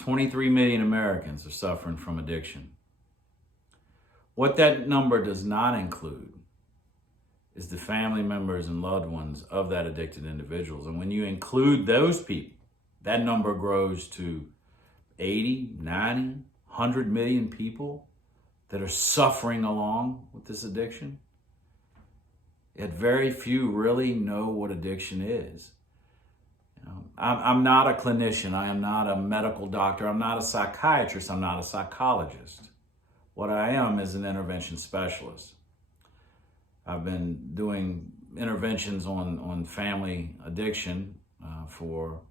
23 million Americans are suffering from addiction. What that number does not include is the family members and loved ones of that addicted individuals. And when you include those people, that number grows to 80, 90, 100 million people that are suffering along with this addiction. Yet very few really know what addiction is. I'm not a clinician. I am not a medical doctor. I'm not a psychiatrist. I'm not a psychologist. What I am is an intervention specialist. I've been doing interventions on family addiction for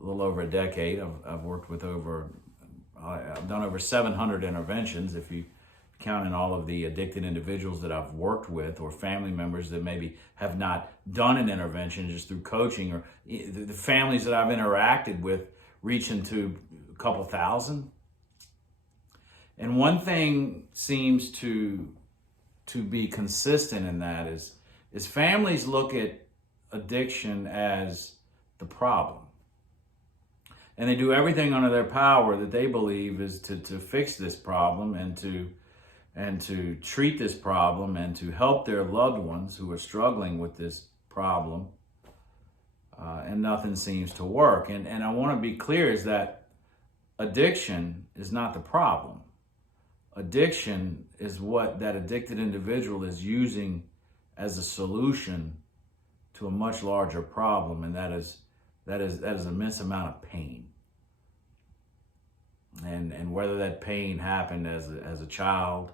a little over a decade. I've worked with I've done over 700 interventions, if you count in all of the addicted individuals that I've worked with, or family members that maybe have not done an intervention just through coaching, or the families that I've interacted with reaching to a couple thousand. And one thing seems to be consistent in that is families look at addiction as the problem. And they do everything under their power that they believe is to fix this problem and to treat this problem and to help their loved ones who are struggling with this problem. And nothing seems to work. And I want to be clear is that addiction is not the problem. Addiction is what that addicted individual is using as a solution to a much larger problem, and that is an immense amount of pain. And whether that pain happened as a child,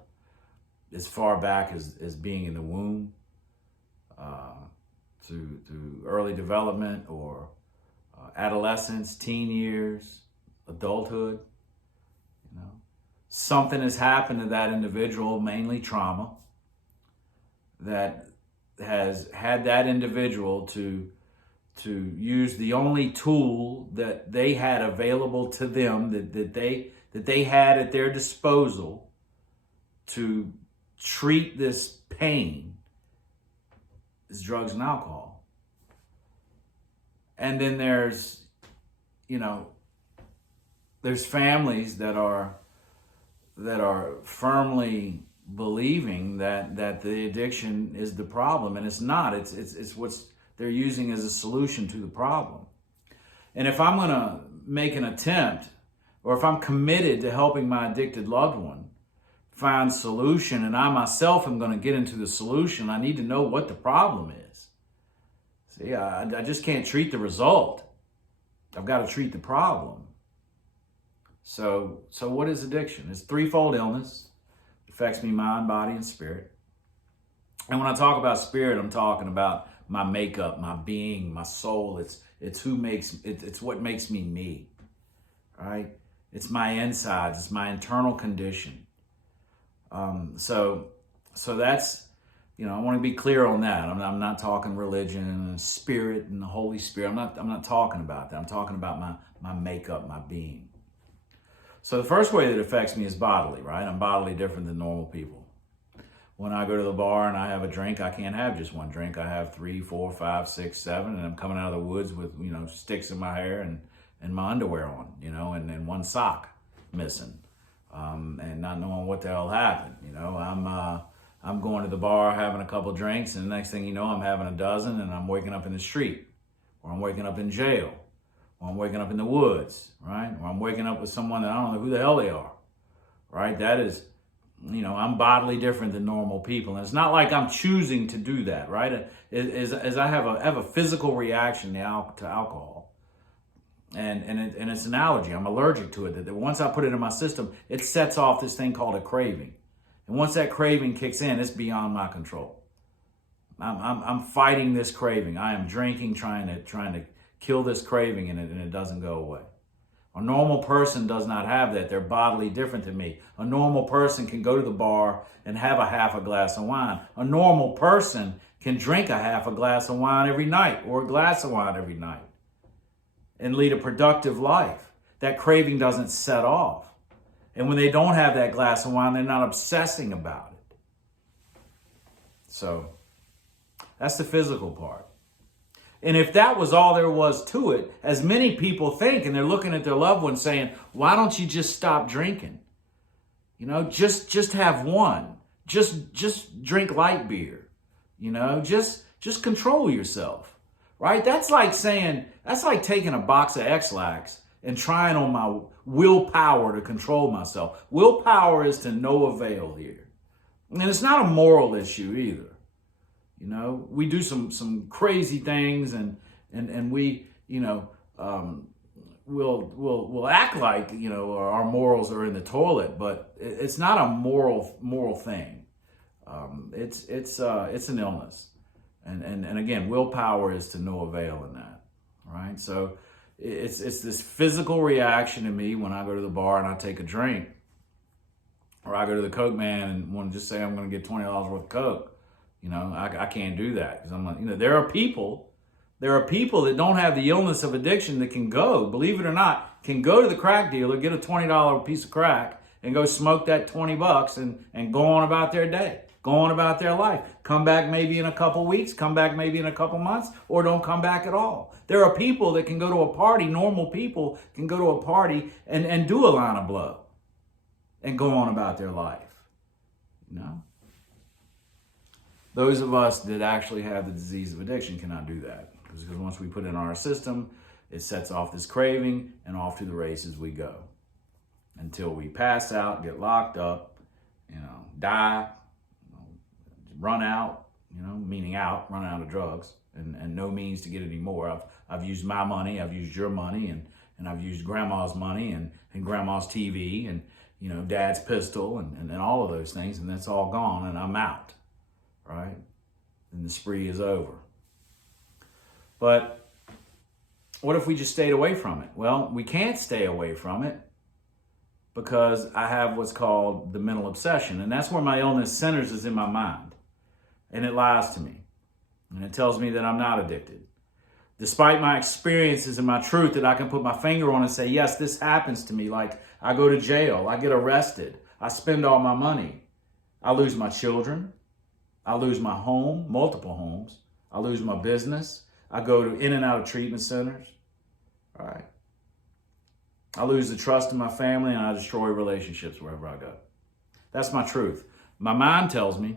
as far back as being in the womb, to early development, or adolescence, teen years, adulthood, something has happened to that individual, mainly trauma, that has had that individual to use the only tool that they had available to them, that they had at their disposal to treat this pain, is drugs and alcohol. And then there's families that are firmly believing that the addiction is the problem, and it's not. It's what's they're using as a solution to the problem. And if I'm going to make an attempt, or if I'm committed to helping my addicted loved one find solution, and I myself am going to get into the solution, I need to know what the problem is. See, I just can't treat the result. I've got to treat the problem. So what is addiction? It's threefold illness. It affects me mind, body, and spirit. And when I talk about spirit, I'm talking about my makeup, my being, my soul. It's what makes me me, right? It's my insides. It's my internal condition. So that's, I want to be clear on that. I'm not talking religion and spirit and the Holy Spirit. I'm not talking about that. I'm talking about my makeup, my being. So the first way that it affects me is bodily, right? I'm bodily different than normal people. When I go to the bar and I have a drink, I can't have just one drink. I have 3, 4, 5, 6, 7, and I'm coming out of the woods with, sticks in my hair and my underwear on, and one sock missing, and not knowing what the hell happened. I'm going to the bar having a couple drinks, and the next thing you know, I'm having a dozen, and I'm waking up in the street, or I'm waking up in jail, or I'm waking up in the woods, right? Or I'm waking up with someone that I don't know who the hell they are, right? That is, I'm bodily different than normal people. And it's not like I'm choosing to do that, right? As I have a physical reaction to alcohol. And it's an allergy. I'm allergic to it. That once I put it in my system, it sets off this thing called a craving. And once that craving kicks in, it's beyond my control. I'm fighting this craving. I am drinking, trying to kill this craving, and it doesn't go away. A normal person does not have that. They're bodily different than me. A normal person can go to the bar and have a half a glass of wine. A normal person can drink a half a glass of wine every night, or a glass of wine every night, and lead a productive life. That craving doesn't set off. And when they don't have that glass of wine, they're not obsessing about it. So that's the physical part. And if that was all there was to it, as many people think, and they're looking at their loved ones saying, why don't you just stop drinking? You know, just have one. Just drink light beer. You know, just control yourself. Right? That's like taking a box of X-Lax and trying on my willpower to control myself. Willpower is to no avail here. And it's not a moral issue either. You know, we do some crazy things and we, you know, we'll act like, you know, our morals are in the toilet, but it's not a moral thing. It's an illness. And again, willpower is to no avail in that. Right? So it's this physical reaction to me when I go to the bar and I take a drink, or I go to the Coke man and want to just say I'm going to get $20 worth of Coke. You know, I can't do that because I'm like, you know, there are people that don't have the illness of addiction that can go, believe it or not, can go to the crack dealer, get a $20 piece of crack and go smoke that $20 and go on about their day, go on about their life, come back maybe in a couple weeks, come back maybe in a couple months, or don't come back at all. There are people that can go to a party, normal people can go to a party and do a line of blow and go on about their life, you know? Those of us that actually have the disease of addiction cannot do that. Because once we put it in our system, it sets off this craving, and off to the races we go. Until we pass out, get locked up, you know, die, you know, run out, you know, meaning run out of drugs, and no means to get any more. I've used my money, I've used your money, and I've used grandma's money and grandma's TV and, you know, dad's pistol and all of those things, and that's all gone, and I'm out. Right? And the spree is over. But what if we just stayed away from it? Well, we can't stay away from it because I have what's called the mental obsession. And that's where my illness centers, is in my mind. And it lies to me. And it tells me that I'm not addicted. Despite my experiences and my truth that I can put my finger on and say, yes, this happens to me. Like I go to jail, I get arrested, I spend all my money, I lose my children, I lose my home, multiple homes. I lose my business. I go in and out of treatment centers. All right. I lose the trust in my family, and I destroy relationships wherever I go. That's my truth. My mind tells me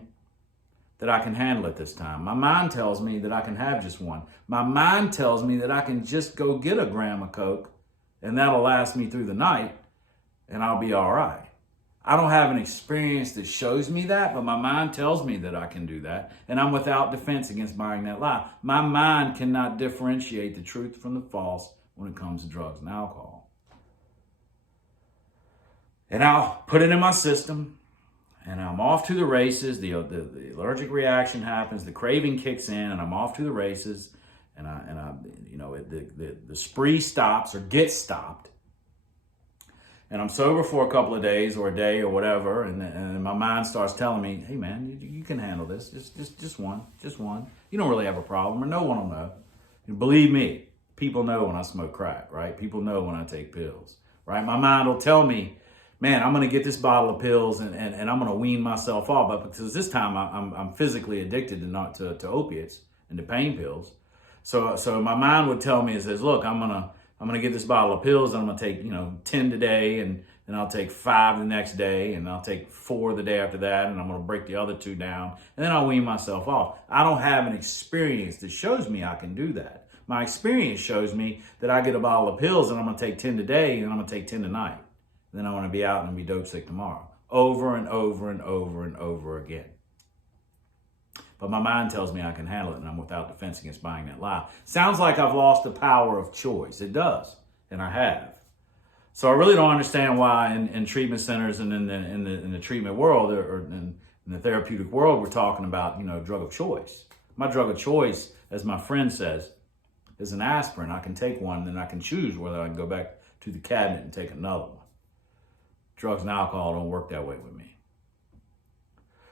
that I can handle it this time. My mind tells me that I can have just one. My mind tells me that I can just go get a gram of Coke, and that'll last me through the night, and I'll be all right. I don't have an experience that shows me that, but my mind tells me that I can do that, and I'm without defense against buying that lie. My mind cannot differentiate the truth from the false when it comes to drugs and alcohol. And I'll put it in my system, and I'm off to the races. The allergic reaction happens, the craving kicks in, and I'm off to the races, and I you know, the spree stops or gets stopped. And I'm sober for a couple of days or a day or whatever, and my mind starts telling me, hey man, you can handle this, just one. You don't really have a problem, or no one will know. And believe me, people know when I smoke crack, right? People know when I take pills, right? My mind will tell me, man, I'm gonna get this bottle of pills and I'm gonna wean myself off, but because this time I'm physically addicted to opiates and to pain pills. So my mind would tell me, it says, look, I'm gonna get this bottle of pills, and I'm gonna take, 10 today, and then I'll take 5 the next day, and I'll take 4 the day after that, and I'm gonna break the other 2 down, and then I'll wean myself off. I don't have an experience that shows me I can do that. My experience shows me that I get a bottle of pills, and I'm gonna take 10 today, and I'm gonna take 10 tonight. And then I'm gonna be out and be dope sick tomorrow. Over and over and over and over again. But my mind tells me I can handle it, and I'm without defense against buying that lie. Sounds like I've lost the power of choice. It does, and I have. So I really don't understand why in treatment centers and in the treatment world or in the therapeutic world we're talking about, drug of choice. My drug of choice, as my friend says, is an aspirin. I can take one, and then I can choose whether I can go back to the cabinet and take another one. Drugs and alcohol don't work that way with me.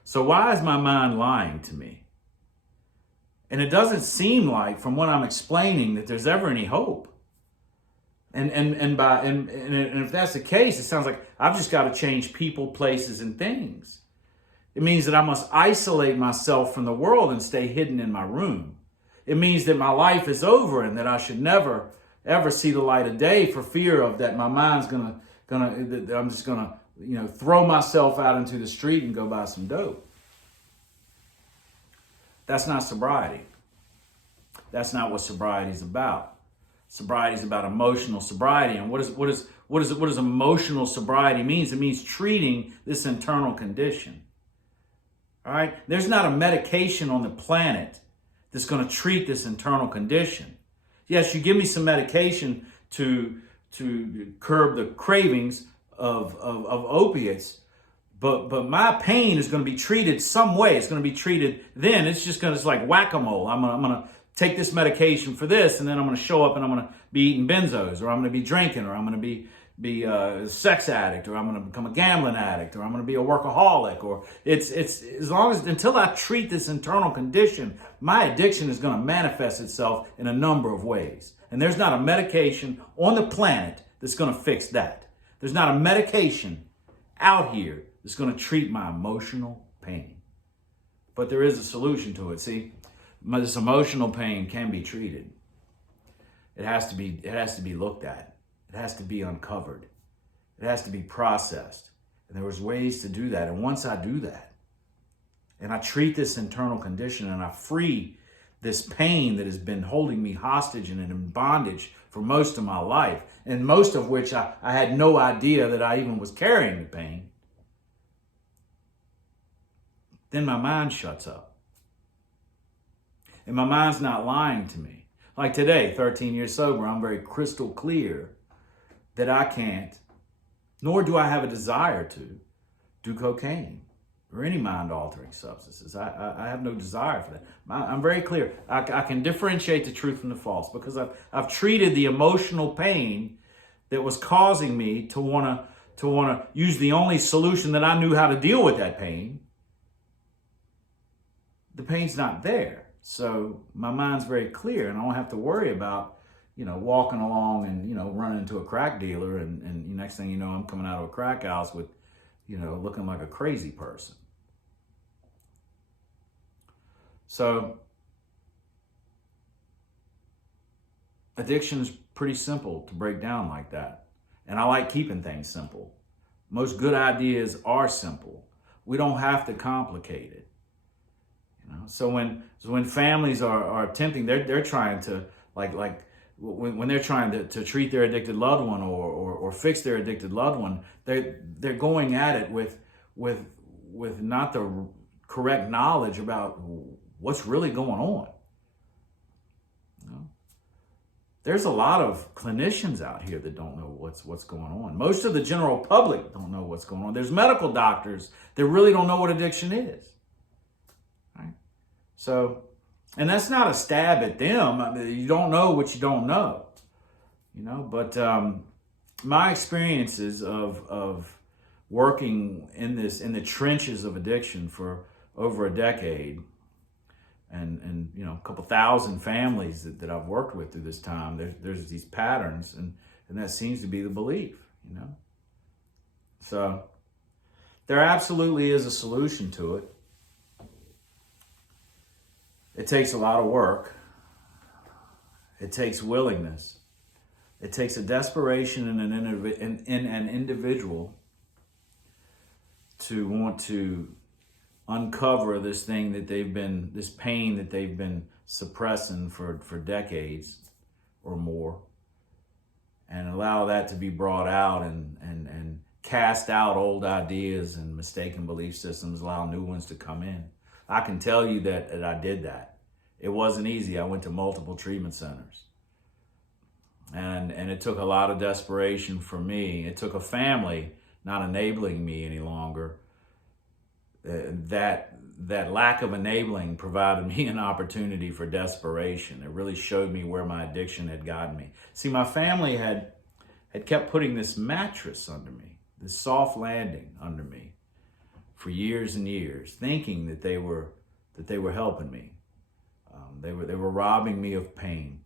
So why is my mind lying to me? And it doesn't seem like, from what I'm explaining, that there's ever any hope. And if that's the case, it sounds like I've just got to change people, places, and things. It means that I must isolate myself from the world and stay hidden in my room. It means that my life is over and that I should never, ever see the light of day for fear of that my mind's that I'm just gonna, throw myself out into the street and go buy some dope. That's not sobriety. That's not what sobriety is about. Sobriety is about emotional sobriety. And what does emotional sobriety means? It means treating this internal condition. All right? There's not a medication on the planet that's going to treat this internal condition. Yes, you give me some medication to curb the cravings of opiates, but my pain is going to be treated some way. It's going to be treated then. It's like whack-a-mole. I'm going to take this medication for this, and then I'm going to show up and I'm going to be eating benzos, or I'm going to be drinking, or I'm going to be a sex addict, or I'm going to become a gambling addict, or I'm going to be a workaholic, or it's until I treat this internal condition, my addiction is going to manifest itself in a number of ways. And there's not a medication on the planet that's going to fix that. There's not a medication out here that's going to treat my emotional pain. But there is a solution to it. See, this emotional pain can be treated. It has to be looked at. It has to be uncovered. It has to be processed. And there was ways to do that. And once I do that, and I treat this internal condition, and I free this pain that has been holding me hostage and in bondage for most of my life, and most of which I had no idea that I even was carrying the pain, then my mind shuts up. And my mind's not lying to me. Like today, 13 years sober, I'm very crystal clear that I can't, nor do I have a desire to, do cocaine or any mind-altering substances. I have no desire for that. I'm very clear. I can differentiate the truth from the false because I've treated the emotional pain that was causing me to want to use the only solution that I knew how to deal with that pain. The pain's not there. So my mind's very clear, and I don't have to worry about, walking along and, running into a crack dealer and next thing you know, I'm coming out of a crack house with, looking like a crazy person. So addiction is pretty simple to break down like that. And I like keeping things simple. Most good ideas are simple. We don't have to complicate it. So when families are attempting, they're trying to when they're trying to treat their addicted loved one or fix their addicted loved one, they're going at it with not the correct knowledge about what's really going on. There's a lot of clinicians out here that don't know what's going on. Most of the general public don't know what's going on. There's medical doctors that really don't know what addiction is. So, and that's not a stab at them. I mean, you don't know what you don't know, but my experiences of working in the trenches of addiction for over a decade and a couple thousand families that I've worked with through this time, there's these patterns and that seems to be the belief, So there absolutely is a solution to it. It takes a lot of work. It takes willingness. It takes a desperation in an individual to want to uncover this pain that they've been suppressing for decades or more, and allow that to be brought out and cast out old ideas and mistaken belief systems, allow new ones to come in. I can tell you that I did that. It wasn't easy. I went to multiple treatment centers. And it took a lot of desperation for me. It took a family not enabling me any longer. That lack of enabling provided me an opportunity for desperation. It really showed me where my addiction had gotten me. See, my family had kept putting this mattress under me, this soft landing under me, for years and years, thinking that they were helping me. They were robbing me of pain.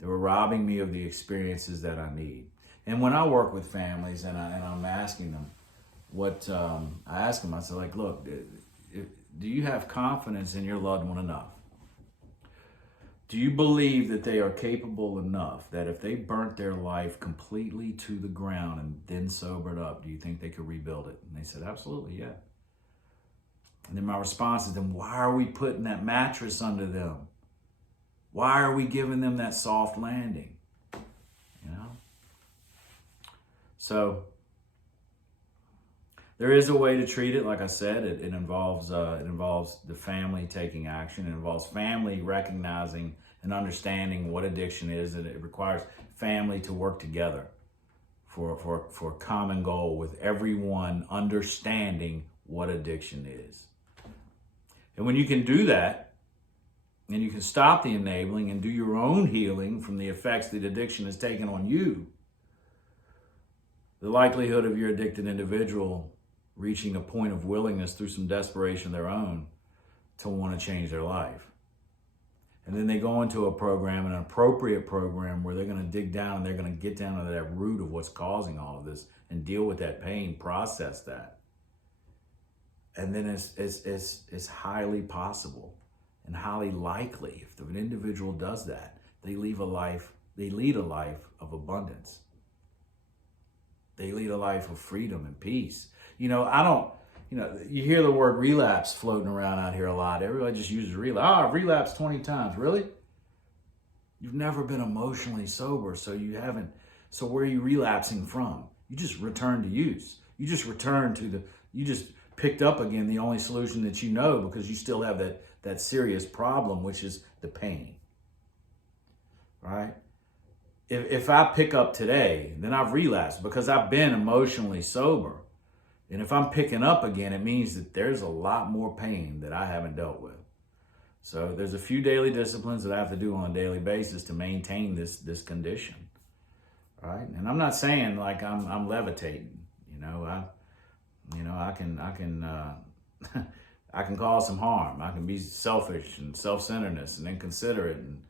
They were robbing me of the experiences that I need. And when I work with families and I'm asking them I ask them, I say, look, do you have confidence in your loved one enough? Do you believe that they are capable enough that if they burnt their life completely to the ground and then sobered up, do you think they could rebuild it? And they said, absolutely, yeah. And then my response is, then why are we putting that mattress under them? Why are we giving them that soft landing? You know? So there is a way to treat it. Like I said, it involves the family taking action. It involves family recognizing and understanding what addiction is, and it requires family to work together for a common goal, with everyone understanding what addiction is. And when you can do that, and you can stop the enabling and do your own healing from the effects that addiction has taken on you, the likelihood of your addicted individual reaching a point of willingness through some desperation of their own to want to change their life. And then they go into a program, an appropriate program, where they're going to dig down and they're going to get down to that root of what's causing all of this and deal with that pain, process that. And then it's highly possible and highly likely, if an individual does that, they lead a life of abundance. They lead a life of freedom and peace. You hear the word relapse floating around out here a lot. Everybody just uses relapse. I've relapsed 20 times. Really? You've never been emotionally sober, so where are you relapsing from? You just return to use. You just you just picked up again the only solution that you know, because you still have that serious problem, which is the pain. Right? If I pick up today, then I've relapsed because I've been emotionally sober. And if I'm picking up again, it means that there's a lot more pain that I haven't dealt with. So there's a few daily disciplines that I have to do on a daily basis to maintain this condition. Right? And I'm not saying like I'm levitating. I can cause some harm. I can be selfish and self-centeredness and inconsiderate and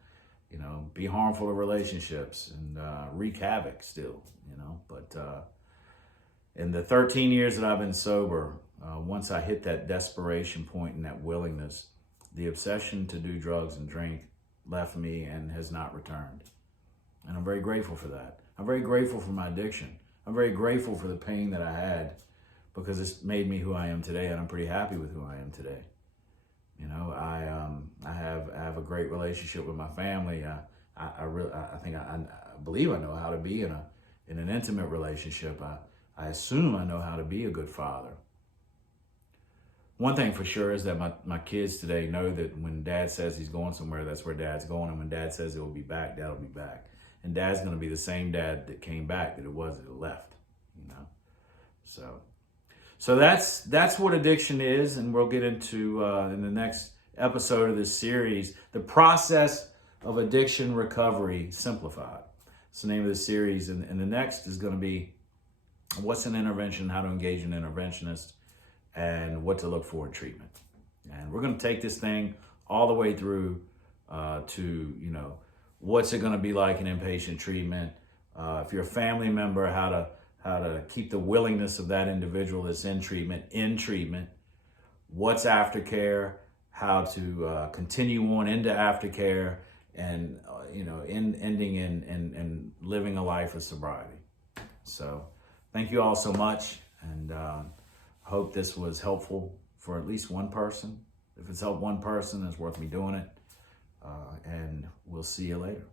be harmful to relationships and wreak havoc still, But in the 13 years that I've been sober, once I hit that desperation point and that willingness, the obsession to do drugs and drink left me and has not returned. And I'm very grateful for that. I'm very grateful for my addiction. I'm very grateful for the pain that I had, because it's made me who I am today, and I'm pretty happy with who I am today. I have a great relationship with my family. I believe I know how to be in an intimate relationship. I assume I know how to be a good father. One thing for sure is that my kids today know that when Dad says he's going somewhere, that's where Dad's going. And when Dad says he'll be back, Dad'll be back. And Dad's going to be the same Dad that came back that it was that left, So that's what addiction is, and we'll get into in the next episode of this series, the process of addiction recovery simplified. It's the name of the series, and the next is going to be what's an intervention, how to engage an interventionist, and what to look for in treatment. And we're going to take this thing all the way through to what's it going to be like in inpatient treatment. If you're a family member, how to keep the willingness of that individual that's in treatment, what's aftercare, how to continue on into aftercare, and ending in living a life of sobriety. So thank you all so much, and I hope this was helpful for at least one person. If it's helped one person, it's worth me doing it, and we'll see you later.